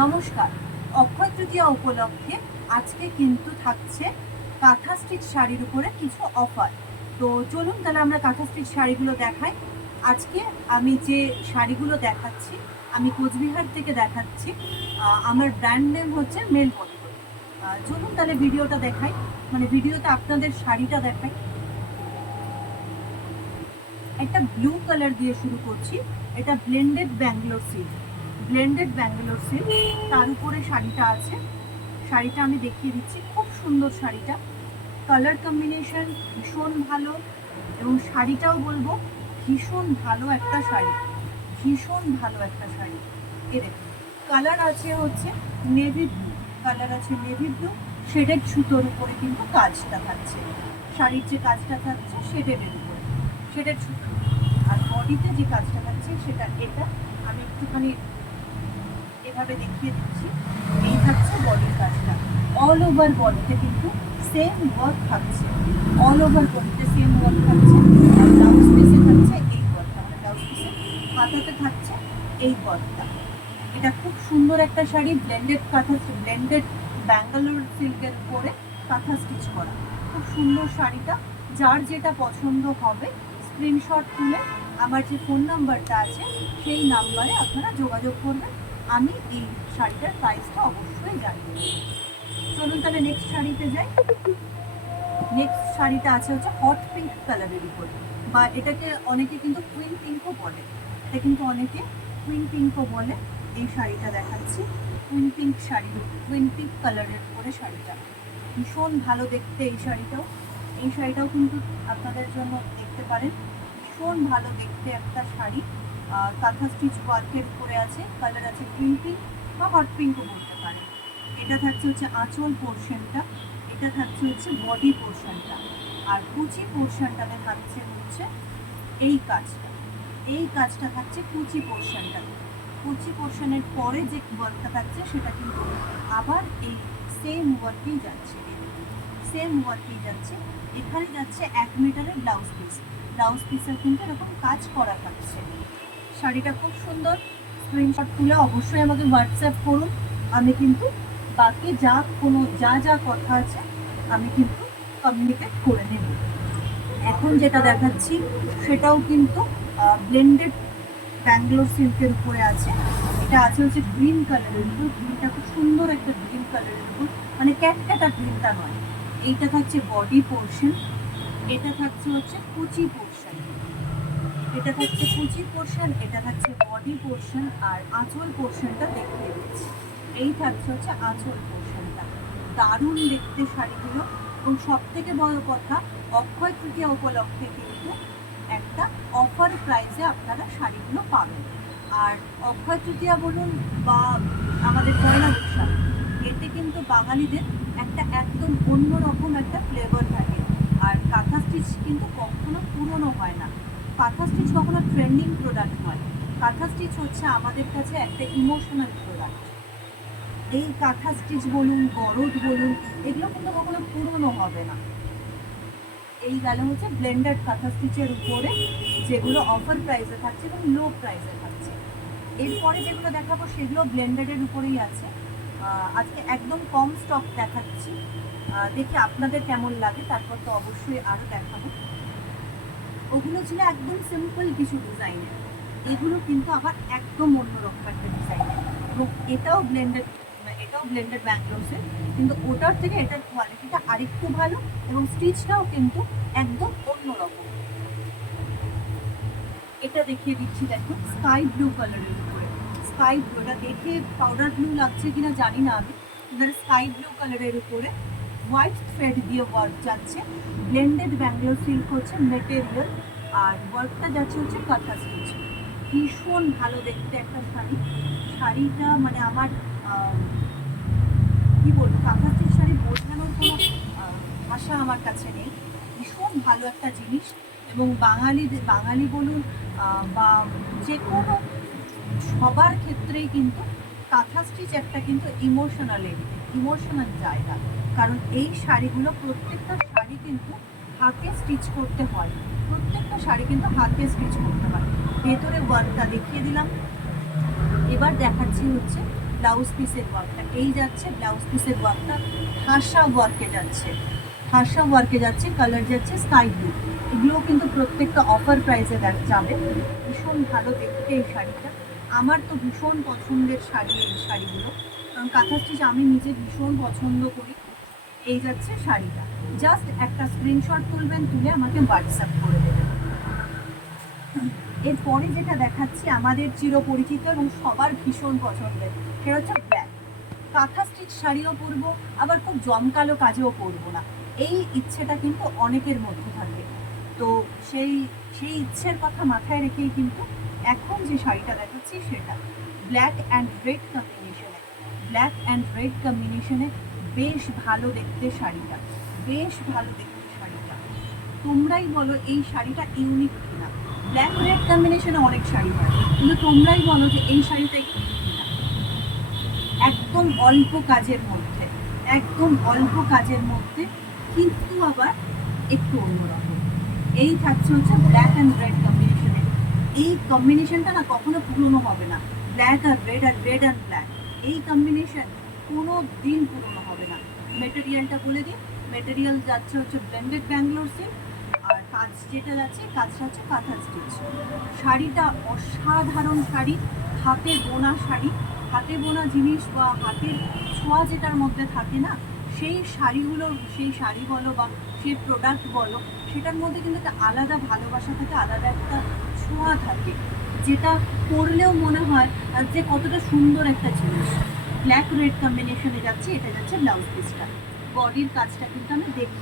নমস্কার। অক্ষয় তৃতীয়া উপলক্ষে আজকে কিন্তু থাকছে কাঁথা স্টিচ শাড়ির উপরে কিছু অফার। তো চলুন তাহলে আমরা কাঁথা স্টিচ শাড়িগুলো দেখাই। আজকে আমি যে শাড়িগুলো দেখাচ্ছি আমি কোচবিহার থেকে দেখাচ্ছি। আমার ব্র্যান্ড নেম হচ্ছে মেলবন্ধন। চলুন তাহলে ভিডিওটা দেখাই, মানে ভিডিওতে আপনাদের শাড়িটা দেখাই। একটা ব্লু কালার দিয়ে শুরু করছি। এটা ব্লেন্ডেড ব্যাঙ্গালোর সিল্ক, তার উপরে শাড়িটা আছে। শাড়িটা আমি দেখিয়ে দিচ্ছি, খুব সুন্দর শাড়িটা। কালার কম্বিনেশন ভীষণ ভালো এবং শাড়িটাও বলবো ভীষণ ভালো একটা শাড়ি, এর কালার আছে হচ্ছে নেভি ব্লু, শেডেড সুতোর উপরে কিন্তু কাজটা থাকছে। শাড়ির যে কাজটা থাকছে শেডেড সুতো, আর বডিতে যে কাজটা থাকছে সেটা এটা আমি একটুখানি এভাবে দেখিয়ে দিচ্ছি। এই থাকছে বডির কাজটা, অল ওভার বডিতে কিন্তু সেম ওয়ার্ক থাকছে, আর ব্লাউজ পিসে থাকছে এই ওয়ার্কটা, মানে ব্লাউজ পিসে হাতাতে থাকছে এই ওয়ার্কটা। এটা খুব সুন্দর একটা শাড়ি, ব্লেন্ডেড ব্যাঙ্গালোর সিল্কের উপরে কাঁথা স্টিচ করা। খুব সুন্দর শাড়িটা। যার যেটা পছন্দ হবে স্ক্রিনশট তুলে আমার যে ফোন নাম্বারটা আছে সেই নাম্বারে আপনারা যোগাযোগ করবেন। আমি এই শাড়িটার প্রাইসটা অবশ্যই জানিয়ে দেবো। চলুন তাহলে নেক্সট শাড়িতে যাই। নেক্সট শাড়িটা আছে হচ্ছে হট পিঙ্ক কালারের উপর, বা এটাকে অনেকে কিন্তু কুইন পিঙ্কও বলে। এই শাড়িটা দেখাচ্ছি, কুইন পিঙ্ক কালারের উপরে শাড়িটা ভীষণ ভালো দেখতে। এই শাড়িটাও কিন্তু আপনাদের জন্য দেখতে পারেন। ভীষণ ভালো দেখতে একটা শাড়ি, কাঁথা স্টিচ ওয়ার্কের উপরে আছে। কালার আছে কুইন পিঙ্ক বা হট পিঙ্কও বলতে পারেন। এটা থাকছে হচ্ছে আঁচল পোর্শনটা, এটা থাকছে হচ্ছে বডি পোর্শনটা, আর কুচি পোর্শনটাতে থাকছে হচ্ছে এই কাজটা থাকছে কুচি পোর্শনের পরে যে ওয়ার্কটা থাকছে সেটা কিন্তু আবার এই সেম ওয়ার্কেই যাচ্ছে। এখানে যাচ্ছে 1 মিটারের ব্লাউজ পিসের কিন্তু এরকম কাজ করা থাকছে। শাড়িটা খুব সুন্দর। স্ক্রিনশট তুলে অবশ্যই আমাকে হোয়াটসঅ্যাপ করুন। আমি কিন্তু বাকি যা কথা আছে আমি কিন্তু কমিউনিকেট করে নেব। এখন যেটা দেখাচ্ছি সেটাও কিন্তু ব্লেন্ডেড ব্যাঙ্গালোর সিল্কের উপরে আছে। এটা আছে হচ্ছে গ্রিন কালারের উপর। গ্রিনটা খুব সুন্দর একটা গ্রিন কালারের উপর, মানে ক্যাটক্যাটা গ্রিনটা নয়। এইটা থাকছে বডি পোর্শন, এটা থাকছে হচ্ছে কুচি পোর্শন, এটা থাকছে বডি পোর্শন। আর আঁচল পোর্শনটা দেখিয়ে দিচ্ছি। এই থাকছে হচ্ছে আঁচল পোর্শনটা। দারুণ দেখতে শাড়িগুলো, এবং সব থেকে বড় কথা অক্ষয় তৃতীয়া উপলক্ষে কিন্তু একটা অফার প্রাইসে আপনারা শাড়িগুলো পাবেন। আর অক্ষয় তৃতীয়া বলুন বা আমাদের পয়লা বৈশাখ, এতে কিন্তু বাঙালিদের একটা একদম অন্যরকম একটা ফ্লেভার থাকে। আর কাঁথা স্টিচ কিন্তু কখনো পুরনো হয় না, কাঁথা স্টিচ কখনো ট্রেন্ডিং প্রোডাক্ট নয়। কাঁথা স্টিচ হচ্ছে আমাদের কাছে একটা ইমোশনাল প্রোডাক্ট। এই কাঁথা স্টিচ বলুন, গরদ বলুন, এগুলো কিন্তু কখনো পুরনো হবে না। এই গেল হচ্ছে ব্লেন্ডেড কাঁথা স্টিচের উপরে যেগুলো অফার প্রাইসে থাকছে এবং লো প্রাইসে থাকছে। এরপরে যেগুলো দেখাবো সেগুলো ব্লেন্ডেডের উপরেই আছে। আজকে একদম কম স্টক দেখাচ্ছি, দেখি আপনাদের কেমন লাগে, তারপর তো অবশ্যই আরও দেখাবো। ওগুলো ছিল একদম সিম্পল কিছু ডিজাইনের, এগুলো কিন্তু আবার একদম অন্যরকম একটা ডিজাইনের। এবং এটাও ব্লেন্ডেড ব্যাঙ্গালোরসের, কিন্তু ওটার থেকে এটার কোয়ালিটিটা আরেকটু ভালো এবং স্টিচটাও কিন্তু একদম অন্যরকম। এটা দেখিয়ে দিচ্ছি, দেখুন স্কাই ব্লু কালারের উপরে। স্কাই ব্লু, এটা দেখে পাউডার ব্লু লাগছে কিনা জানি না আমি, এখানে স্কাই ব্লু কালারের উপরে হোয়াইট থ্রেড দিয়ে ওয়ার্ক যাচ্ছে। ব্লেন্ডেড ব্যাঙ্গালোর সিল্ক হচ্ছে মেটেরিয়াল, আর ওয়ার্কটা যাচ্ছে হচ্ছে কাঁথা স্টিচ। ভীষণ ভালো দেখতে একটা শাড়িটা মানে আমার কি বলবো, কাঁথা স্টিচ শাড়ি বোঝানোর কোনো ভাষা আমার কাছে নেই। ভীষণ ভালো একটা জিনিস, এবং বাঙালি বলুন বা যে কোনো সবার ক্ষেত্রেই কিন্তু কাঁথা স্টিচ একটা কিন্তু ইমোশনাল জায়গা। কারণ এই শাড়িগুলো প্রত্যেকটা শাড়ি কিন্তু হাতে স্টিচ করতে হয়, ভেতরে ওয়ার্কটা দেখিয়ে দিলাম। এবার দেখাচ্ছি হচ্ছে ব্লাউজ পিসের ওয়ার্কটা, এই যাচ্ছে ব্লাউজ পিসের ওয়ার্কটা, ঠাসা ওয়ার্কে যাচ্ছে, ঠাসা ওয়ার্কে যাচ্ছে, কালার যাচ্ছে স্কাই ব্লু। এগুলোও কিন্তু প্রত্যেকটা অফার প্রাইসে যাবে। ভীষণ ভালো দেখতে এই শাড়িটা, আমার তো ভীষণ পছন্দের শাড়ি এই শাড়িগুলো, কারণ কাঁথা স্টিচ আমি নিজে ভীষণ পছন্দ করি। এই যাচ্ছে শাড়িটা, জাস্ট একটা স্ক্রিনশট তুলবেন, তুলে আমাকে হোয়াটসঅ্যাপ করে দেবেন। এরপরে যেটা দেখাচ্ছি আমাদের চিরপরিচিত এবং সবার ভীষণ পছন্দের, সেটা হচ্ছে ব্ল্যাক। কাঁথা স্টিচ শাড়িও পরবো, আবার খুব জমকালো কাজেও পরবো না, এই ইচ্ছেটা কিন্তু অনেকের মধ্যে থাকে। তো সেই ইচ্ছের কথা মাথায় রেখেই কিন্তু এখন যে শাড়িটা দেখাচ্ছি সেটা ব্ল্যাক অ্যান্ড রেড কম্বিনেশনে, ব্ল্যাক অ্যান্ড রেড কম্বিনেশনে বেশ ভালো দেখতে শাড়িটা, বেশ ভালো দেখতে শাড়িটা। তোমরাই বলো এই শাড়িটা ইউনিক কিনা। ব্ল্যাক রেড কম্বিনেশনে অনেক শাড়ি হয়, কিন্তু তোমরাই বলো যে এই শাড়িটা ইউনিক কিনা। একদম অল্প কাজের মধ্যে, একদম অল্প কাজের মধ্যে, কিন্তু আবার একটু অন্যরকম। এই থাকছে হচ্ছে ব্ল্যাক অ্যান্ড রেড কম্বিনেশনে। এই কম্বিনেশনটা না কখনো পুরনো হবে না, ব্ল্যাক আর রেড আর রেড অ্যান্ড ব্ল্যাক, এই কম্বিনেশন কোনো দিন পুরনো হবে না। মেটেরিয়ালটা বলে দিই, মেটেরিয়াল যাচ্ছে হচ্ছে ব্লেন্ডেড ব্যাঙ্গালোর সিল্ক, আর কাজ যেটা যাচ্ছে কাজটা হচ্ছে কাঁথা স্টিচ। শাড়িটা অসাধারণ শাড়ি, হাতে বোনা শাড়ি, হাতে বোনা জিনিস বা হাতের ছোঁয়া যেটার মধ্যে থাকে না, সেই শাড়িগুলো, সেই শাড়ি বলো বা সেই প্রোডাক্ট বলো, সেটার মধ্যে কিন্তু একটা আলাদা ভালোবাসা থাকে, আলাদা একটা ছোঁয়া থাকে, যেটা পরলেও মনে হয় যে কতটা সুন্দর একটা জিনিস। ব্ল্যাক রেড কম্বিনেশনে যাচ্ছে, এটা যাচ্ছে ব্লাউজ পিসটা। বডির কাজটা কিন্তু আমি দেখিয়ে